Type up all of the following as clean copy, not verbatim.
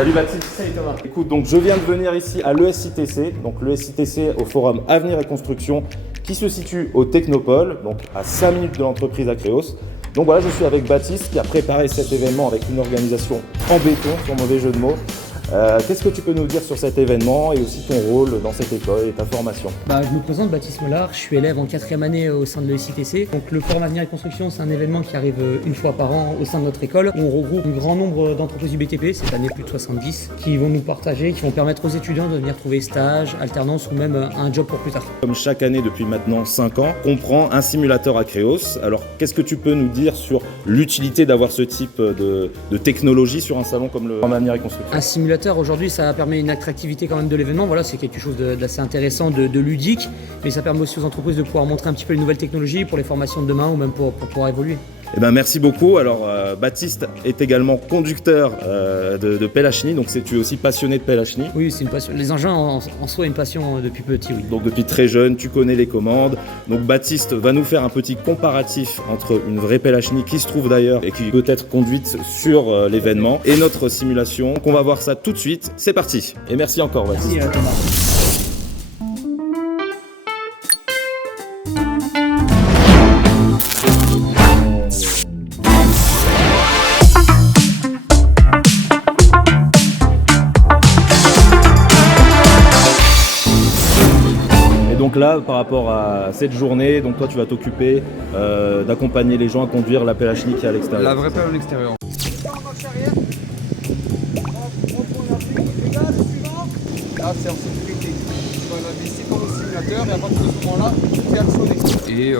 Salut Baptiste. Salut Thomas. Écoute, donc je viens de venir ici à l'ESITC, donc l'ESITC au forum Avenir et Construction qui se situe au Technopole, donc à 5 minutes de l'entreprise Acreos. Donc voilà, je suis avec Baptiste qui a préparé cet événement avec une organisation en béton, sans mauvais jeu de mots. Qu'est-ce que tu peux nous dire sur cet événement et aussi ton rôle dans cette école et ta formation? Je me présente Baptiste Mollard, je suis élève en 4e année au sein de l'ESITC. Donc le Forum Avenir et Construction, c'est un événement qui arrive une fois par an au sein de notre école. On regroupe un grand nombre d'entreprises du BTP, cette année plus de 70, qui vont nous partager, qui vont permettre aux étudiants de venir trouver stage, alternance ou même un job pour plus tard. Comme chaque année depuis maintenant 5 ans, on prend un simulateur Acreos. Alors qu'est-ce que tu peux nous dire sur l'utilité d'avoir ce type de technologie sur un salon comme le Forum Avenir et Construction? Un simulateur aujourd'hui, ça permet une attractivité quand même de l'événement. Voilà, c'est quelque chose d'assez intéressant, de ludique, mais ça permet aussi aux entreprises de pouvoir montrer un petit peu les nouvelles technologies pour les formations de demain ou même pour pouvoir évoluer. Eh ben, merci beaucoup. Alors Baptiste est également conducteur de pelle à chenille, donc tu es aussi passionné de pelle à chenille. Oui, c'est une passion. Les engins en soi une passion depuis petit, oui. Donc depuis très jeune, tu connais les commandes. Donc Baptiste va nous faire un petit comparatif entre une vraie pelle à chenille qui se trouve d'ailleurs et qui peut être conduite sur l'événement et notre simulation. Donc on va voir ça tout de suite. C'est parti. Et merci encore Baptiste. Merci Thomas. Donc là, par rapport à cette journée, donc toi tu vas t'occuper d'accompagner les gens à conduire la pelle à chenille qui est à l'extérieur. La vraie pelle à l'extérieur. Là c'est en sécurité. On va visser dans le simulateur et à partir de ce moment-là, tu fais actionner. Et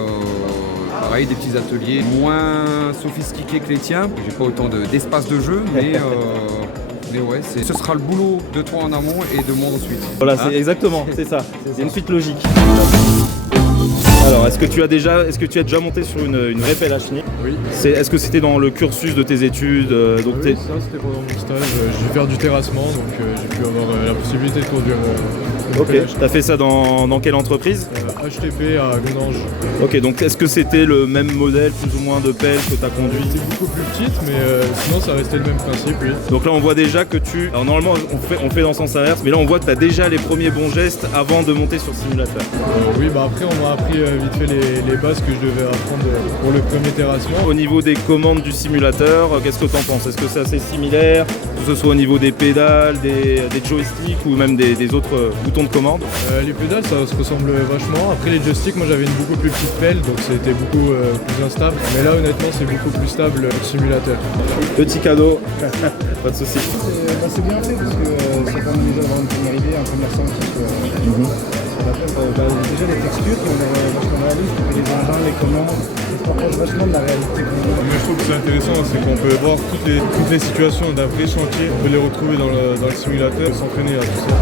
pareil, des petits ateliers moins sophistiqués que les tiens. J'ai pas autant d'espace de jeu, mais ouais, ce sera le boulot de toi en amont et de moi ensuite. Voilà, c'est exactement, c'est ça. C'est une suite logique. Alors, est-ce que tu as déjà monté sur une vraie pelle à chenille? Oui. Est-ce que c'était dans le cursus de tes études Oui, ça c'était pendant mon stage. J'ai dû faire du terrassement, donc j'ai pu avoir la possibilité de conduire une Ok, pelle à chenille. t'as fait ça dans quelle entreprise? HTP à Gonange. Ok, donc est-ce que c'était le même modèle plus ou moins de pelle que tu as conduit? C'était beaucoup plus petite, mais sinon ça restait le même principe, oui. Donc là on voit déjà que alors normalement on fait dans le sens inverse, mais là on voit que tu as déjà les premiers bons gestes avant de monter sur le simulateur. Oui, après on m'a appris vite fait les bases que je devais apprendre pour le premier terrassement. Au niveau des commandes du simulateur, qu'est-ce que tu en penses? Est-ce que c'est assez similaire, que ce soit au niveau des pédales, des joysticks ou même des autres boutons de commande? Les pédales ça se ressemble vachement. Après les joysticks, moi j'avais une beaucoup plus petite pelle, donc c'était beaucoup plus instable. Mais là honnêtement c'est beaucoup plus stable le simulateur. Petit cadeau, pas de soucis. C'est bien fait parce que ça permet déjà d'avoir une première idée, un premier ressenti sur la pelle. Déjà les textures qui ont l'air vachement réalistes, et les engins, les commandes, ils se rapprochent vachement de la réalité. Mais je trouve que c'est intéressant, c'est qu'on peut voir toutes les situations d'un vrai chantier, on peut les retrouver dans le simulateur et s'entraîner à tout ça.